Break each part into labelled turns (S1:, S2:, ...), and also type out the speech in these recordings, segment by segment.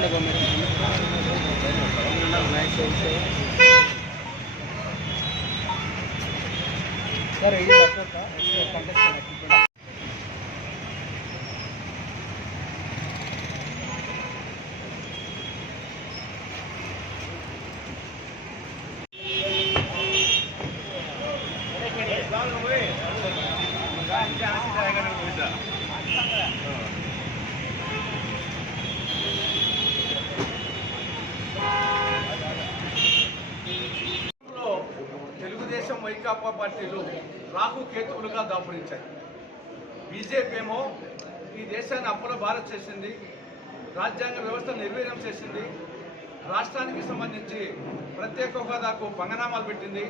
S1: जाएगा తెలుగుదేశం వైకాపా పార్టీలు రాహు కేతువులుగా దాపురించాయి బీజేపీ ఏమో ఈ దేశాన్ని అప్పుల భారత్ చేసింది రాజ్యాంగ వ్యవస్థను నిర్వీర్యం చేసింది రాష్ట్రానికి సంబంధించి ప్రత్యేక హోదాకు పంగనామాలు పెట్టింది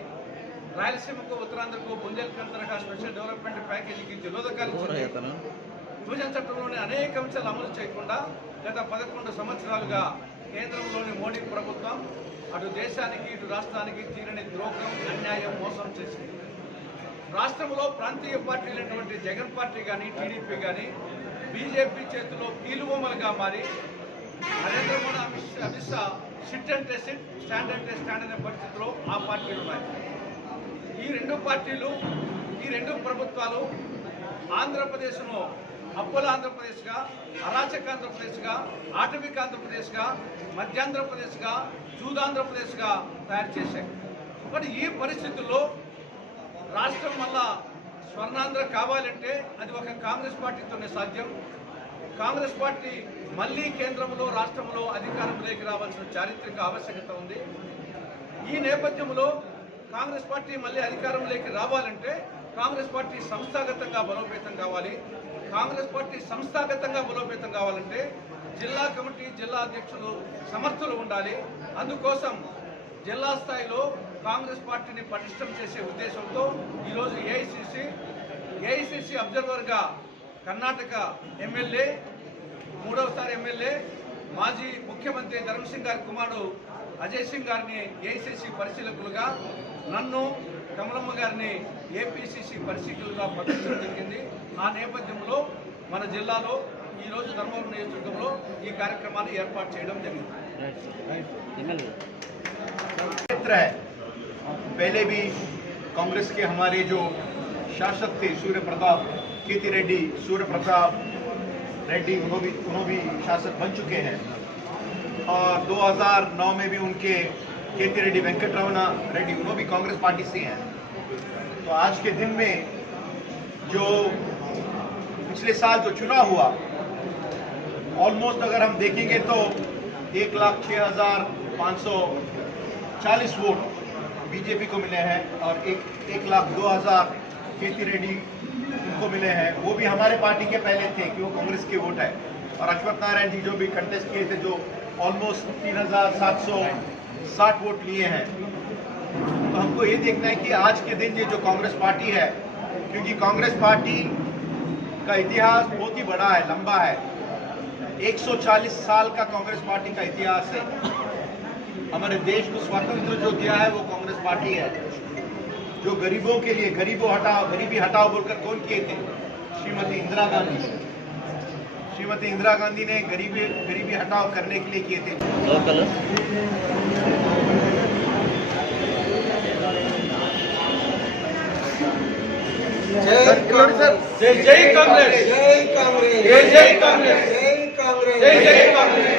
S1: రాయలసీమకు ఉత్తరాంధ్రకు బుందేల్ఖండ్ స్పెషల్ డెవలప్మెంట్ ప్యాకేజీకి ఇచ్చింది. విభజన చట్టంలోని అనేక అంశాలు అమలు చేయకుండా గత పదకొండు సంవత్సరాలుగా కేంద్రంలోని మోడీ ప్రభుత్వం అటు దేశానికి ఇటు రాష్ట్రానికి తీరని ద్రోహం అన్యాయం మోసం చేసింది. రాష్ట్రంలో ప్రాంతీయ పార్టీలైనటువంటి జగన్ పార్టీ కానీ టీడీపీ కానీ బీజేపీ చేతిలో కీలుబొమ్మలుగా మారి నరేంద్ర మోడీ అమిత్ అమిత్ షా సిట్ అంటే సిట్ స్టాండ్ అంటే స్టాండ్ అనే పరిస్థితిలో ఆ పార్టీలు ఉన్నాయి ఈ రెండు పార్టీలు ఈ రెండు ప్రభుత్వాలు ఆంధ్రప్రదేశ్ను అప్పుల ఆంధ్రప్రదేశ్గా అరాచక ఆంధ్రప్రదేశ్గా ఆటవిక ఆంధ్రప్రదేశ్గా మధ్యాంధ్రప్రదేశ్గా జూదాంధ్రప్రదేశ్గా తయారు చేశాయి. కాబట్టి ఈ పరిస్థితుల్లో రాష్ట్రం వల్ల స్వర్ణాంధ్ర కావాలంటే అది ఒక కాంగ్రెస్ పార్టీతోనే సాధ్యం. కాంగ్రెస్ పార్టీ మళ్ళీ కేంద్రంలో రాష్ట్రంలో అధికారంలోకి రావాల్సిన చారిత్రక ఆవశ్యకత ఉంది. ఈ నేపథ్యంలో కాంగ్రెస్ పార్టీ మళ్ళీ అధికారంలోకి రావాలంటే కాంగ్రెస్ పార్టీ సంస్థాగతంగా బలోపేతం కావాలి. కాంగ్రెస్ పార్టీ సంస్థాగతంగా బలోపేతం కావాలంటే జిల్లా కమిటీ జిల్లా అధ్యక్షులు సమర్థులు ఉండాలి. అందుకోసం జిల్లా స్థాయిలో కాంగ్రెస్ పార్టీని పటిష్టం చేసే ఉద్దేశంతో ఈరోజు ఏఐసిసి ఏఐసిసి అబ్జర్వర్గా కర్ణాటక ఎమ్మెల్యే మూడవసారి ఎమ్మెల్యే మాజీ ముఖ్యమంత్రి ధర్మసింగ్ గారి కుమారుడు అజయ్ సింగ్ గారిని ఏఐసిసి పరిశీలకులుగా నన్ను కమలమ్మ గారిని ఏపీసీసీ పరిశీలకులుగా పంపించడం జరిగింది ఆ నేపథ్యంలో మన జిల్లాలో ఈ రోజు ధర్మవరం నియోజకవర్గంలో ఈ కార్యక్రమాన్ని ఏర్పాటు చేయడం జరిగింది
S2: क्षेत्र है पहले भी कांग्रेस के हमारे जो शासक थे सूर्य प्रताप कीर्ति रेड्डी सूर्य प्रताप रेड्डी उन्होंने भी उन्होंने भी शासक बन चुके हैं और 2009 में भी उनके कीर्ति रेड्डी वेंकटरमणा रेड्डी उन्होंने भी कांग्रेस पार्टी से हैं। तो आज के दिन में जो पिछले साल जो चुनाव हुआ ऑलमोस्ट अगर हम देखेंगे तो एक लाख छः हज़ार पाँच सौ चालीस वोट बीजेपी को मिले हैं और एक एक लाख दो हज़ार कीर्ति रेड्डी उनको मिले हैं। वो भी हमारे पार्टी के पहले थे कि वो कांग्रेस के वोट है। और अश्वत्थ नारायण जी जो भी कंटेस्ट किए थे, जो ऑलमोस्ट तीन हज़ार सात सौ साठ वोट लिए हैं। तो हमको ये देखना है कि आज के दिन ये जो कांग्रेस पार्टी है, क्योंकि कांग्रेस पार्टी का इतिहास बहुत ही बड़ा है, लंबा है। 140 साल का कांग्रेस पार्टी का इतिहास है। हमारे देश को स्वतंत्र जो दिया है, वो कांग्रेस पार्टी है। जो गरीबों के लिए, गरीबों हटाओ, गरीबी हटाओ बोलकर कौन किए थे? श्रीमती इंदिरा गांधी। श्रीमती इंदिरा गांधी ने गरीबी गरीबी हटाओ करने के लिए किए थे।
S1: जय कांग्रेस।
S3: जय जय
S1: कांग्रेस। जय कांग्रेस।
S3: जय कांग्रेस।
S1: जय कांग्रेस।